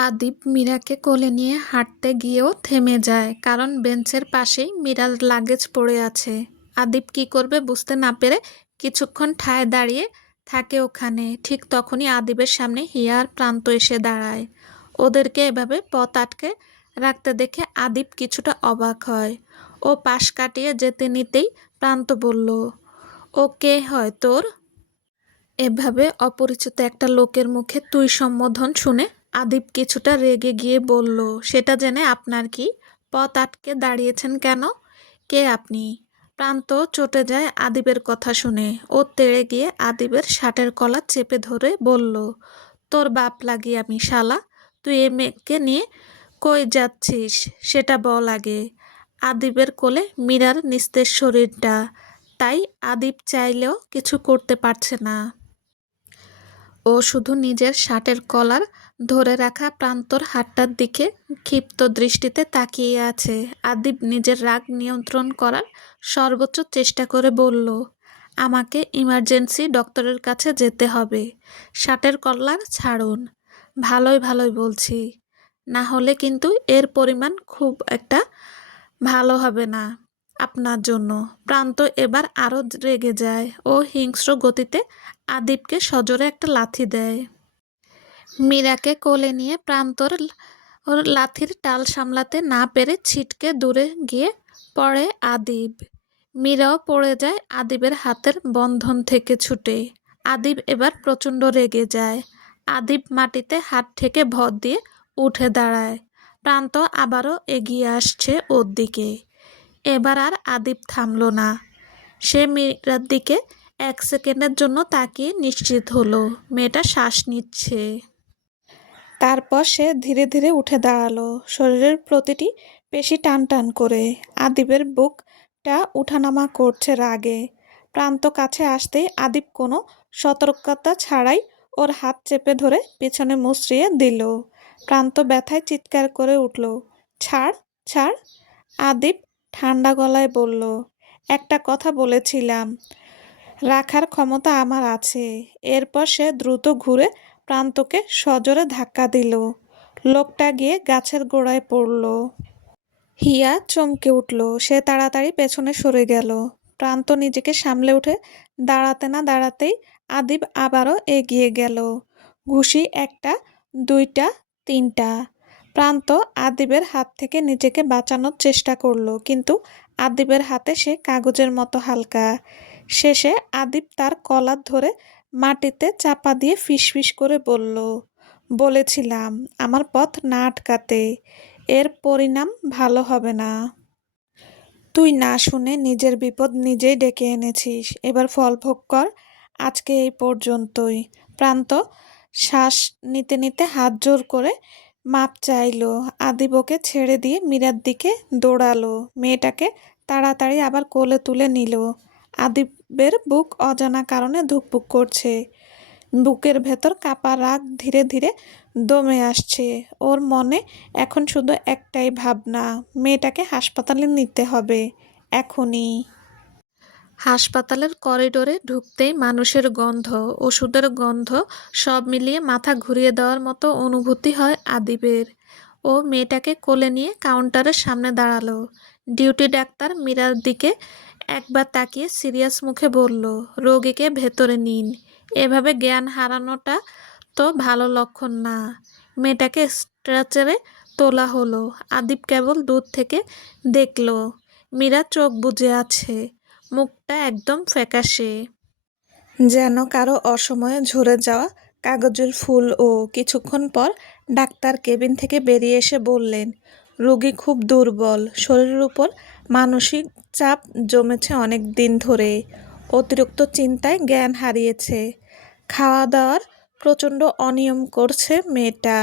আদিব মীরাকে কোলে নিয়ে হাঁটতে গিয়েও থেমে যায়, কারণ বেঞ্চের পাশেই মীরার লাগেজ পড়ে আছে। আদিব কি করবে বুঝতে না পেরে কিছুক্ষণ ঠায় দাঁড়িয়ে থাকে ওখানে। ঠিক তখনই আদিবের সামনে হিয়া আর প্রান্ত এসে দাঁড়ায়। ওদেরকে এভাবে পথ আটকে রাখতে দেখে আদিব কিছুটা অবাক হয়। ও পাশ কাটিয়ে যেতে নিতেই প্রান্ত বলল, ও কে হয় তোর? এভাবে অপরিচিত একটা লোকের মুখে তুই সম্বোধন শুনে আদিব কিছুটা রেগে গিয়ে বলল, সেটা জেনে আপনার কি? পথ আটকে দাঁড়িয়েছেন কেন? কে আপনি? প্রান্ত চটে যায় আদিবের কথা শুনে। ও তেড়ে গিয়ে আদিবের শার্টের কলার চেপে ধরে বলল, তোর বাপ লাগি আমি শালা। তুই এ মেয়েকে নিয়ে কই যাচ্ছিস সেটা বল আগে। আদিবের কোলে মীরার নিস্তেজ শরীরটা, তাই আদিব চাইলেও কিছু করতে পারছে না। ও শুধু নিজের শার্টের কলার ধরে রাখা প্রান্তর হাতটার দিকে ক্ষিপ্ত দৃষ্টিতে তাকিয়ে আছে। আদিব নিজের রাগ নিয়ন্ত্রণ করার সর্বোচ্চ চেষ্টা করে বলল, আমাকে ইমার্জেন্সি ডক্টরের কাছে যেতে হবে। শার্টের কলার ছাড়ুন। ভালোই ভালোই বলছি, না হলে কিন্তু এর পরিমাণ খুব একটা ভালো হবে না আপনার জন্য। প্রান্ত এবার আরও রেগে যায়। ও হিংস্র গতিতে আদিবকে সজোরে একটা লাথি দেয়। মীরাকে কোলে নিয়ে প্রান্তর ওর লাথির টাল সামলাতে না পেরে ছিটকে দূরে গিয়ে পড়ে আদিব। মীরাও পড়ে যায় আদিবের হাতের বন্ধন থেকে ছুটে। আদিব এবার প্রচণ্ড রেগে যায়। আদিব মাটিতে হাত থেকে ভর দিয়ে উঠে দাঁড়ায়। প্রান্ত আবারও এগিয়ে আসছে ওর দিকে। এবার আর আদিব থামল না। সে মীরার দিকে 1 সেকেন্ডের জন্য তাকিয়ে নিশ্চিত হলো মেয়েটা শ্বাস নিচ্ছে। তারপর সে ধীরে ধীরে উঠে দাঁড়ালো, শরীরের প্রতিটি পেশি টান টান করে। আদিবের বুকটা উঠানামা করছে রাগে। প্রান্ত কাছে আসতেই আদিব কোনো সতর্কতা ছাড়াই ওর হাত চেপে ধরে পেছনে মুচড়িয়ে দিল। প্রান্ত ব্যথায় চিৎকার করে উঠল, ছাড় ছাড়। আদিব ঠান্ডা গলায় বলল, একটা কথা বলেছিলাম, রাখার ক্ষমতা আমার আছে। এরপর সে দ্রুত ঘুরে প্রান্তকে সজোরে ধাক্কা দিল। লোকটা গিয়ে গাছের গোড়ায় পড়ল। হিয়া চমকে উঠল। সে তাড়াতাড়ি পেছনে সরে গেল। প্রান্ত নিজেকে সামলে উঠে দাঁড়াতে না দাঁড়াতেই আদিব আবারও এগিয়ে গেল। ঘুষি 1টা 2টা 3টা। প্রান্ত আদিবের হাত থেকে নিজেকে বাঁচানোর চেষ্টা করল, কিন্তু আদিবের হাতে সে কাগজের মতো হালকা। শেষে আদিব তার কলার ধরে মাটিতে চাপা দিয়ে ফিসফিস করে বলল, বলেছিলাম আমার পথ না আটকাতে। এর পরিণাম ভালো হবে না। তুই না শুনে নিজের বিপদ নিজেই ডেকে এনেছিস। এবার ফল ভোগ কর। আজকে এই পর্যন্তই। প্রান্ত শ্বাস নিতে নিতে হাত জোর করে মাপ চাইল। আদিব ওকে ছেড়ে দিয়ে মীরার দিকে দৌড়ালো। মেয়েটাকে তাড়াতাড়ি আবার কোলে তুলে নিল। আদিবের বুক অজানা কারণে ধুকপুক করছে। বুকের ভেতর কাঁপা রাগ ধীরে ধীরে দমে আসছে। ওর মনে এখন শুধু একটাই ভাবনা, মেয়েটাকে হাসপাতালে নিতে হবে এখনই। হাসপাতালের করিডোরে ঢুকতেই মানুষের গন্ধ, ওষুধের গন্ধ সব মিলিয়ে মাথা ঘুরিয়ে দেওয়ার মতো অনুভূতি হয় আদিবের। ও মেয়েটাকে কোলে নিয়ে কাউন্টারের সামনে দাঁড়ালো। ডিউটি ডাক্তার মীরার দিকে একবার তাকিয়ে সিরিয়াস মুখে বলল, রোগীকে ভেতরে নিন। এভাবে জ্ঞান হারানোটা তো ভালো লক্ষণ না। মেয়েটাকে স্ট্রেচারে তোলা হলো। আদিব কেবল দূর থেকে দেখল মীরা চোখ বুজে আছে, মুখটা একদম ফ্যাকাশে, যেন কারো অসময়ে ঝরে যাওয়া কাগজের ফুল। ও কিছুক্ষণ পর ডাক্তার কেবিন থেকে বেরিয়ে এসে বললেন, রোগী খুব দুর্বল, শরীরের উপর মানসিক চাপ জমেছে অনেক দিন ধরে, অতিরিক্ত চিন্তায় জ্ঞান হারিয়েছে, খাওয়া দাওয়ার প্রচণ্ড অনিয়ম করছে মেয়েটা।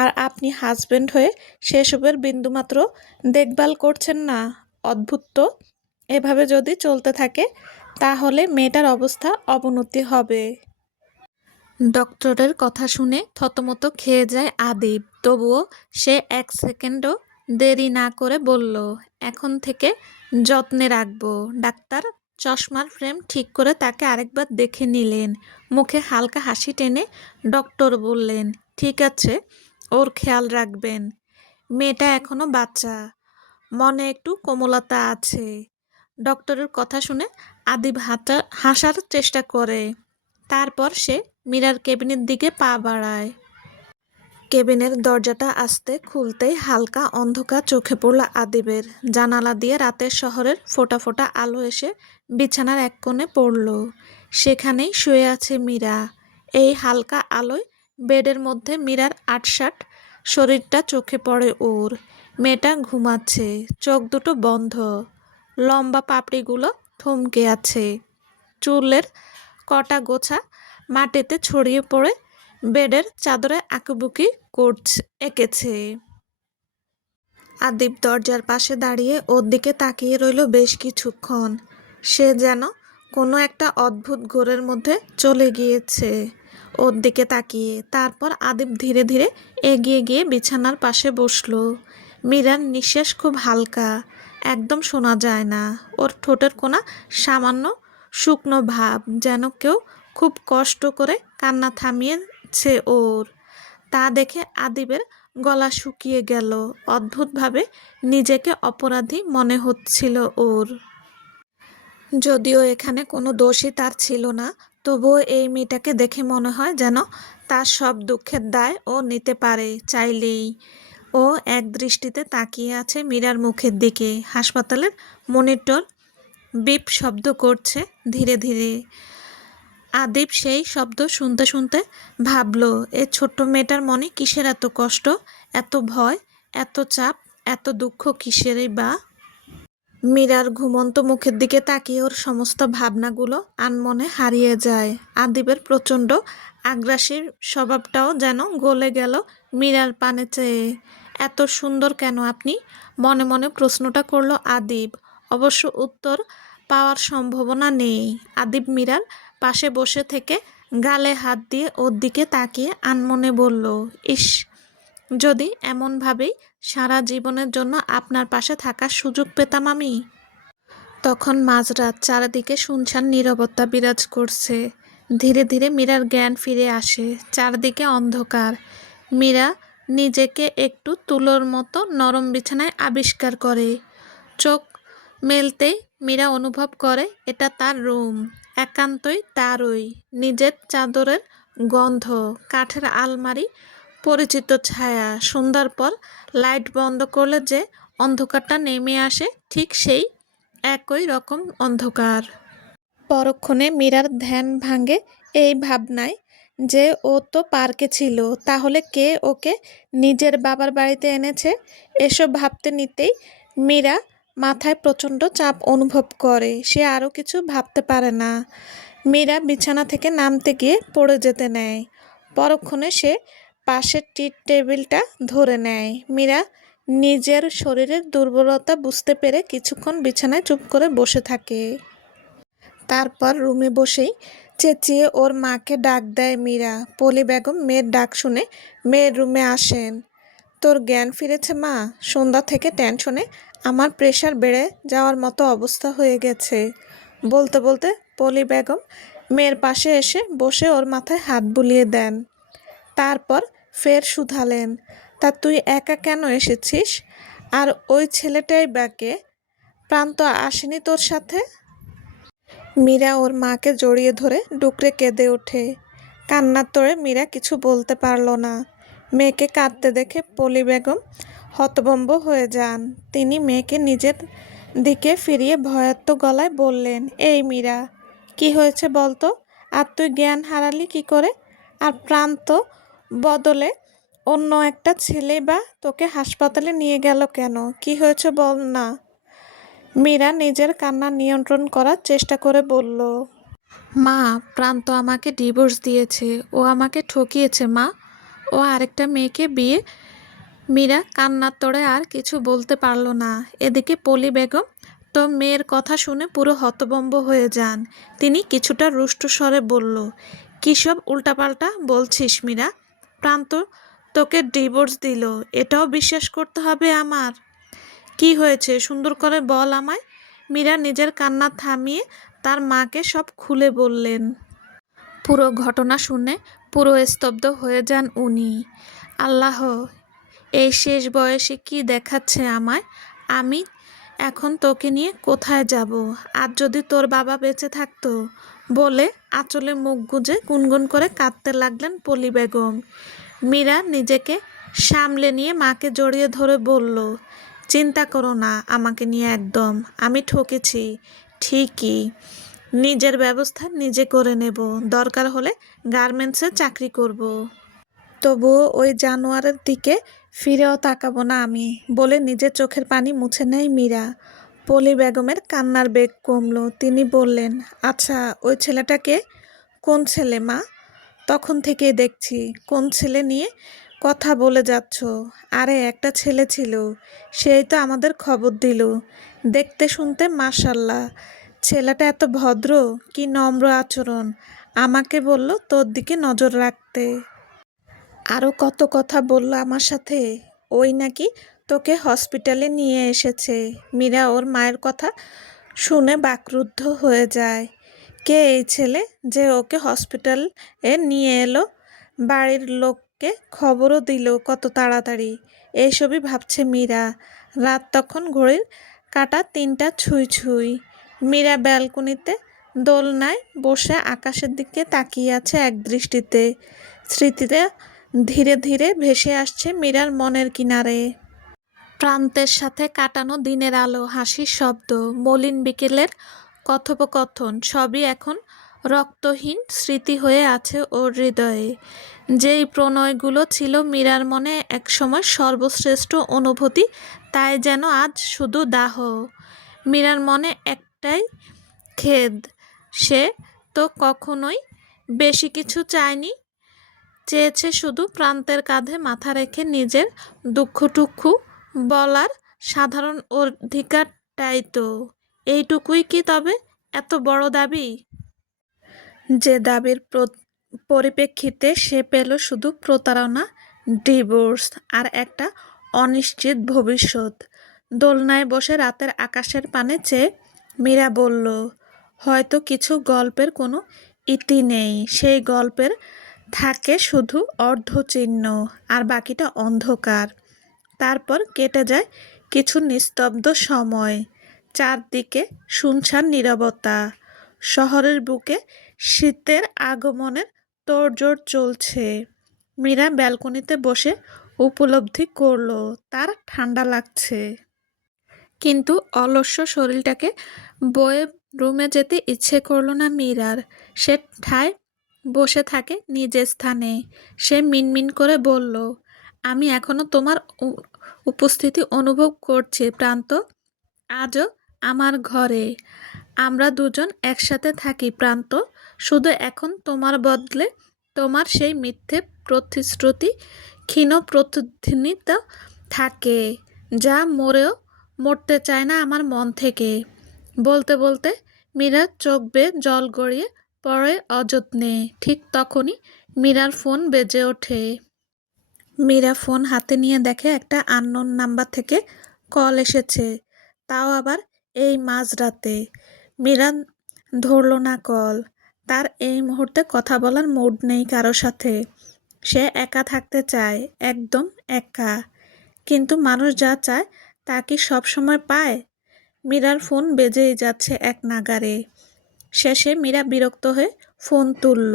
আর আপনি হাজবেন্ড হয়ে সেসবের বিন্দুমাত্র দেখভাল করছেন না। অদ্ভুত তো। এভাবে যদি চলতে থাকে তাহলে মেয়েটার অবস্থা অবনতি হবে। ডক্টরের কথা শুনে থতমত খেয়ে যায় আদিব। তবুও সে 1 সেকেন্ডও দেরি না করে বলল, এখন থেকে যত্নে রাখবো। ডাক্তার চশমার ফ্রেম ঠিক করে তাকে আরেকবার দেখে নিলেন। মুখে হালকা হাসি টেনে ডক্টর বললেন, ঠিক আছে, ওর খেয়াল রাখবেন। মেয়েটা এখনো বাচ্চা, মনে একটু কোমলতা আছে। ডক্টরের কথা শুনে আদিব হাসার চেষ্টা করে। তারপর সে মীরার কেবিনের দিকে পা বাড়ায়। কেবিনের দরজাটা আস্তে খুলতেই হালকা অন্ধকার চোখে পড়ল আদিবের। জানালা দিয়ে রাতের শহরের ফোঁটা ফোঁটা আলো এসে বিছানার এক কোণে পড়ল। সেখানেই শুয়ে আছে মীরা। এই হালকা আলোয় বেডের মধ্যে মীরার আটসাট শরীরটা চোখে পড়ে ওর। মেয়েটা ঘুমাচ্ছে, চোখ দুটো বন্ধ, লম্বা পাপড়িগুলো থমকে আছে। চুলের কটা গোছা মাটিতে ছড়িয়ে পড়ে বেডের চাদরে আঁকিবুকি এঁকেছে। আদিব দরজার পাশে দাঁড়িয়ে ওর দিকে তাকিয়ে রইল বেশ কিছুক্ষণ। সে যেন কোনো একটা অদ্ভুত ঘোরের মধ্যে চলে গিয়েছে ওর দিকে তাকিয়ে। তারপর আদিব ধীরে ধীরে এগিয়ে গিয়ে বিছানার পাশে বসল। মীরার নিঃশ্বাস খুব হালকা, একদম শোনা যায় না। ওর ঠোঁটের কোণা সামান্য শুকনো ভাব, যেন কেউ খুব কষ্ট করে কান্না থামিয়েছে ওর। তা দেখে আদিবের গলা শুকিয়ে গেল। অদ্ভুতভাবে নিজেকে অপরাধী মনে হচ্ছিল ওর। যদিও এখানে কোনো দোষই তার ছিল না, তবুও এই মেয়েটাকে দেখে মনে হয় যেন তার সব দুঃখের দায় ও নিতে পারে চাইলেই। ও এক দৃষ্টিতে তাকিয়ে আছে মীরার মুখের দিকে। হাসপাতালের মনিটর বিপ শব্দ করছে ধীরে ধীরে। আদিব সেই শব্দ শুনতে শুনতে ভাবল, এ ছোট্ট মেয়েটার মনে কিসের এত কষ্ট, এত ভয়, এত চাপ, এত দুঃখ কিসেরই বা। মীরার ঘুমন্ত মুখের দিকে তাকিয়ে ওর সমস্ত ভাবনাগুলো আনমনে হারিয়ে যায়। আদিবের প্রচণ্ড আগ্রাসী স্বভাবটাও যেন গলে গেল মীরার পানে চেয়ে। এত সুন্দর কেন আপনি? মনে মনে প্রশ্নটা করল আদিব। অবশ্য উত্তর পাওয়ার সম্ভাবনা নেই। আদিব মীরার পাশে বসে থেকে গালে হাত দিয়ে ওর দিকে তাকিয়ে আনমনে বলল, ইস, যদি এমনভাবেই সারা জীবনের জন্য আপনার পাশে থাকার সুযোগ পেতাম আমি। তখন মাঝরাত, চারিদিকে শুনশান নীরবতা বিরাজ করছে। ধীরে ধীরে মীরার জ্ঞান ফিরে আসে। চারদিকে অন্ধকার। মীরা নিজেকে একটু তুলোর মতো নরম বিছানায় আবিষ্কার করে। চোখ মেলতেই মীরা অনুভব করে এটা তার রুম, একান্তই তারই। নিজের চাদরের গন্ধ, কাঠের আলমারি, পরিচিত ছায়া। সন্ধ্যার পর লাইট বন্ধ করলে যে অন্ধকারটা নেমে আসে, ঠিক সেই একই রকম অন্ধকার। পরক্ষণে মীরার ধ্যান ভাঙে এই ভাবনায় যে ও তো পার্কে ছিল, তাহলে কে ওকে নিজের বাবার বাড়িতে এনেছে? এসব ভাবতে নিতেই মীরা মাথায় প্রচণ্ড চাপ অনুভব করে। সে আরও কিছু ভাবতে পারে না। মীরা বিছানা থেকে নামতে গিয়ে পড়ে যেতে নেয়। পরক্ষণে সে পাশের টি টেবিলটা ধরে নেয়। মীরা নিজের শরীরের দুর্বলতা বুঝতে পেরে কিছুক্ষণ বিছানায় চুপ করে বসে থাকে। তারপর রুমে বসেই চেঁচিয়ে ওর মাকে ডাক দেয় মীরা। পলি বেগম মেয়ের ডাক শুনে মেয়ের রুমে আসেন। তোর জ্ঞান ফিরেছে মা? সন্ধ্যা থেকে টেনশনে আমার প্রেশার বেড়ে যাওয়ার মতো অবস্থা হয়ে গেছে। বলতে বলতে পলি বেগম মেয়ের পাশে এসে বসে ওর মাথায় হাত বুলিয়ে দেন। তারপর ফের শুধালেন, তা তুই একা কেন এসেছিস? আর ওই ছেলেটাই বা কে? প্রান্ত আসেনি তোর সাথে? মীরা ওর মাকে জড়িয়ে ধরে ডুকরে কেঁদে ওঠে। কান্নার তোড়ে মীরা কিছু বলতে পারল না। মেয়েকে কাঁদতে দেখে পলি বেগম হতভম্ব হয়ে যান। তিনি মেয়েকে নিজের দিকে ফিরিয়ে ভয়ার্ত গলায় বললেন, এই মীরা, কি হয়েছে বলতো? আর তুই জ্ঞান হারালি কি করে? আর প্রান্ত বদলে অন্য একটা ছেলে বা তোকে হাসপাতালে নিয়ে গেল কেন? কি হয়েছে বল না। মীরা নিজের কান্না নিয়ন্ত্রণ করার চেষ্টা করে বলল, মা, প্রান্ত আমাকে ডিভোর্স দিয়েছে। ও আমাকে ঠকিয়েছে মা। ও আরেকটা মেয়েকে বিয়ে। মীরা কান্নার তোড়ে আর কিছু বলতে পারল না। এদিকে পলি বেগম তো মেয়ের কথা শুনে পুরো হতভম্ব হয়ে যান। তিনি কিছুটা রুষ্ট স্বরে বলল, কী সব উল্টাপাল্টা বলছিস মীরা? প্রান্ত তোকে ডিভোর্স দিল, এটাও বিশ্বাস করতে হবে আমার? কি হয়েছে সুন্দর করে বল আমায়। মীরা নিজের কান্না থামিয়ে তার মাকে সব খুলে বললেন। পুরো ঘটনা শুনে পুরো স্তব্ধ হয়ে যান উনি। আল্লাহ, এই শেষ বয়সে কি দেখাচ্ছে আমায়? আমি এখন তোকে নিয়ে কোথায় যাব? আর যদি তোর বাবা বেঁচে থাকতো, বলে আঁচলে মুখ গুজে গুনগুন করে কাঁদতে লাগলেন পলি বেগম। মীরা নিজেকে সামলে নিয়ে মাকে জড়িয়ে ধরে বলল, চিন্তা করো না আমাকে নিয়ে একদম। আমি ঠকেছি ঠিকই, নিজের ব্যবস্থা নিজে করে নেব, দরকার হলে গার্মেন্টসে চাকরি করব। তবুও ওই জানোয়ারের দিকে ফিরেও তাকাবো না আমি, বলে নিজের চোখের পানি মুছে নেয় মীরা। পলি বেগমের কান্নার বেগ কমল। তিনি বললেন, আচ্ছা ওই ছেলেটাকে? কোন ছেলে মা? তখন থেকেই দেখছি কোন ছেলে নিয়ে কথা বলে যাচ্ছ। আরে একটা ছেলে ছিল, সেই তো আমাদের খবর দিল। দেখতে শুনতে মাশাল্লাহ, ছেলেটা এত ভদ্র, কি নম্র আচরণ। আমাকে বলল তোর দিকে নজর রাখতে। আরও কত কথা বলল আমার সাথে। ওই নাকি তোকে হসপিটালে নিয়ে এসেছে। মীরা ওর মায়ের কথা শুনে বাকরুদ্ধ হয়ে যায়। কে এই ছেলে যে ওকে হসপিটালে নিয়ে এলো? বাড়ির লোককে খবরও দিল কত তাড়াতাড়ি। এইসবই ভাবছে মীরা। রাত তখন ঘড়ির কাঁটা ৩টা ছুঁই ছুঁই। মীরা ব্যালকনিতে দোলনায় বসে আকাশের দিকে তাকিয়ে আছে এক দৃষ্টিতে। স্মৃতিতে ধীরে ধীরে ভেসে আসছে মীরার মনের কিনারে। প্রান্তের সাথে কাটানো দিনের আলো, হাসির শব্দ, মলিন বিকেলের কথোপকথন সবই এখন রক্তহীন স্মৃতি হয়ে আছে ওর হৃদয়ে। যেই প্রণয়গুলো ছিল মীরার মনে একসময় সর্বশ্রেষ্ঠ অনুভূতি, তাই যেন আজ শুধু দাহ। মীরার মনে একটাই খেদ, সে তো কখনোই বেশি কিছু চায়নি, চেয়েছে শুধু প্রান্তের কাঁধে মাথা রেখে নিজের দুঃখটুকু বলার সাধারণ অধিকারটাই তো। এইটুকুই কি তবে এত বড় দাবি? যে দাবির পরিপ্রেক্ষিতে সে পেল শুধু প্রতারণা, ডিভোর্স আর একটা অনিশ্চিত ভবিষ্যৎ। দোলনায় বসে রাতের আকাশের পানে চেয়ে মীরা বলল, হয়তো কিছু গল্পের কোনো ইতি নেই, সেই গল্পের থাকে শুধু অর্ধচিহ্ন, আর বাকিটা অন্ধকার। তারপর কেটে যায় কিছু নিস্তব্ধ সময়। চারদিকে শুনশান নীরবতা। শহরের বুকে শীতের আগমনের তোড়জোড় চলছে। মীরা ব্যালকনিতে বসে উপলব্ধি করল তার ঠান্ডা লাগছে। কিন্তু অলস্য শরীরটাকে বয়ে রুমে যেতে ইচ্ছে করল না মীরার। সে ঠায় বসে থাকে নিজের স্থানে। সে মিনমিন করে বলল, আমি এখনো তোমার উপস্থিতি অনুভব করছি প্রান্ত। আজও আমার ঘরে আমরা দুজন একসাথে থাকি প্রান্ত। শুধু এখন তোমার বদলে তোমার সেই মিথ্যে প্রতিশ্রুতি, ক্ষীণ প্রতিধ্বনিত থাকে, যা মরেও মরতে চায় না আমার মন থেকে। বলতে বলতে মীরার চোখ বেয়ে জল গড়িয়ে পড়ে অযত্নে। ঠিক তখনই মীরার ফোন বেজে ওঠে। মীরা ফোন হাতে নিয়ে দেখে একটা আননোন নাম্বার থেকে কল এসেছে, তাও আবার এই মাঝরাতে। মীরা ধরল না কল। তার এই মুহূর্তে কথা বলার মুড নেই কারো সাথে। সে একা থাকতে চায়, একদম একা। কিন্তু মানুষ যা চায় তা কি সব সময় পায়? মীরার ফোন বেজেই যাচ্ছে এক নাগাড়ে। শেষে মীরা বিরক্ত হয়ে ফোন তুলল।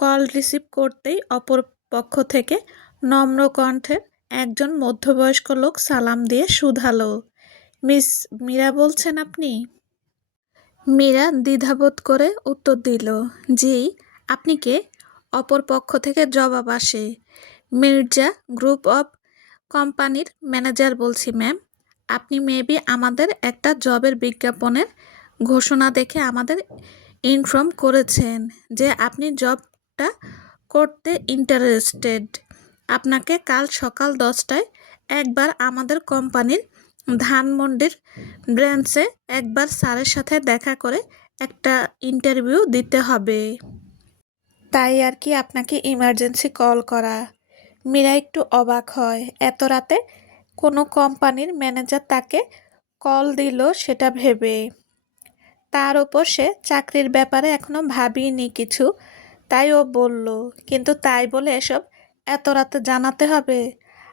কল রিসিভ করতেই অপর পক্ষ থেকে নম্র কণ্ঠের একজন মধ্যবয়স্ক লোক সালাম দিয়ে শুধালো, মিস মীরা বলছেন আপনি? মীরা দ্বিধাবোধ করে উত্তর দিল, জি। আপনি কে? অপর পক্ষ থেকে জবাব আসে, মির্জা গ্রুপ অফ কোম্পানির ম্যানেজার বলছি ম্যাম। আপনি মেবি আমাদের একটা জবের বিজ্ঞাপনের ঘোষণা দেখে আমাদের ইনফর্ম করেছেন যে আপনি জবটা করতে ইন্টারেস্টেড। আপনাকে কাল সকাল 10টায় একবার আমাদের কোম্পানির ধানমন্ডির ব্রাঞ্চে একবার স্যারের সাথে দেখা করে একটা ইন্টারভিউ দিতে হবে। তাই আর কি আপনাকে ইমার্জেন্সি কল করা। মীরা একটু অবাক হয়। এত রাতে কোনো কোম্পানির ম্যানেজার তাকে কল দিল সেটা ভেবে। তার ওপর সে চাকরির ব্যাপারে এখনো ভাবিনি কিছু, তাই ও বলল, কিন্তু তাই বলে এসব এত রাতে জানাতে হবে?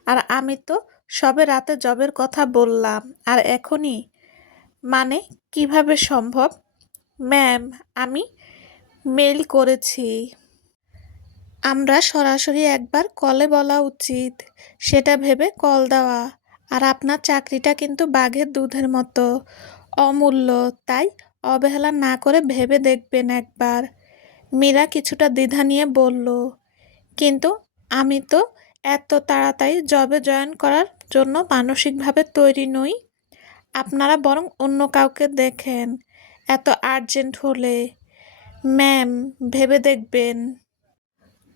আর আমি তো সবে রাতে জবের কথা বললাম, আর এখনই? মানে কিভাবে সম্ভব? ম্যাম, আমি মেইল করেছি। আমরা সরাসরি একবার কলে বলা উচিত, সেটা ভেবে কল দেওয়া। আর আপনার চাকরিটা কিন্তু বাঘের দুধের মতো অমূল্য, তাই অবহেলা না করে ভেবে দেখবেন একবার। মীরা কিছুটা দ্বিধা নিয়ে বলল, কিন্তু আমি তো এত তাড়াতাড়ি জবে জয়েন করার জন্য মানসিকভাবে তৈরি নই। আপনারা বরং অন্য কাউকে দেখেন, এত আর্জেন্ট হলে। ম্যাম, ভেবে দেখবেন।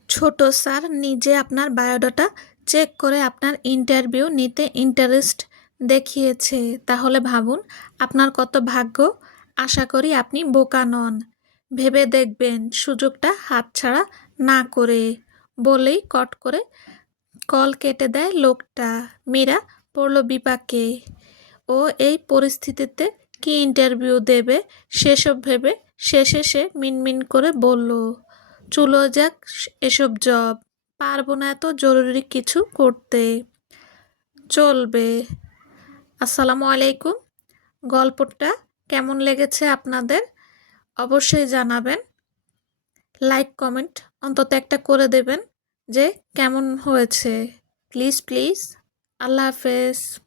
ছোট স্যার নিজে আপনার বায়োডাটা চেক করে আপনার ইন্টারভিউ নিতে ইন্টারেস্ট দেখিয়েছে, তাহলে ভাবুন আপনার কত ভাগ্য। আশা করি আপনি বোকা নন। ভেবে দেখবেন, সুযোগটা হাতছাড়া না করে। বলেই কট করে কল কেটে দেয় লোকটা। মীরা পড়ল বিপাকে। ও এই পরিস্থিতিতে কি ইন্টারভিউ দেবে সেসব ভেবে শেষে সে মিনমিন করে বলল, চুলো যাক এসব জব, পারবো না এত জরুরি কিছু করতে। চলবে। আসসালামু আলাইকুম। গল্পটা কেমন লেগেছে আপনাদের অবশ্যই জানাবেন। লাইক কমেন্ট অন্তত একটা করে দেবেন যে কেমন হয়েছে। Please please. আল্লাহ হাফেজ।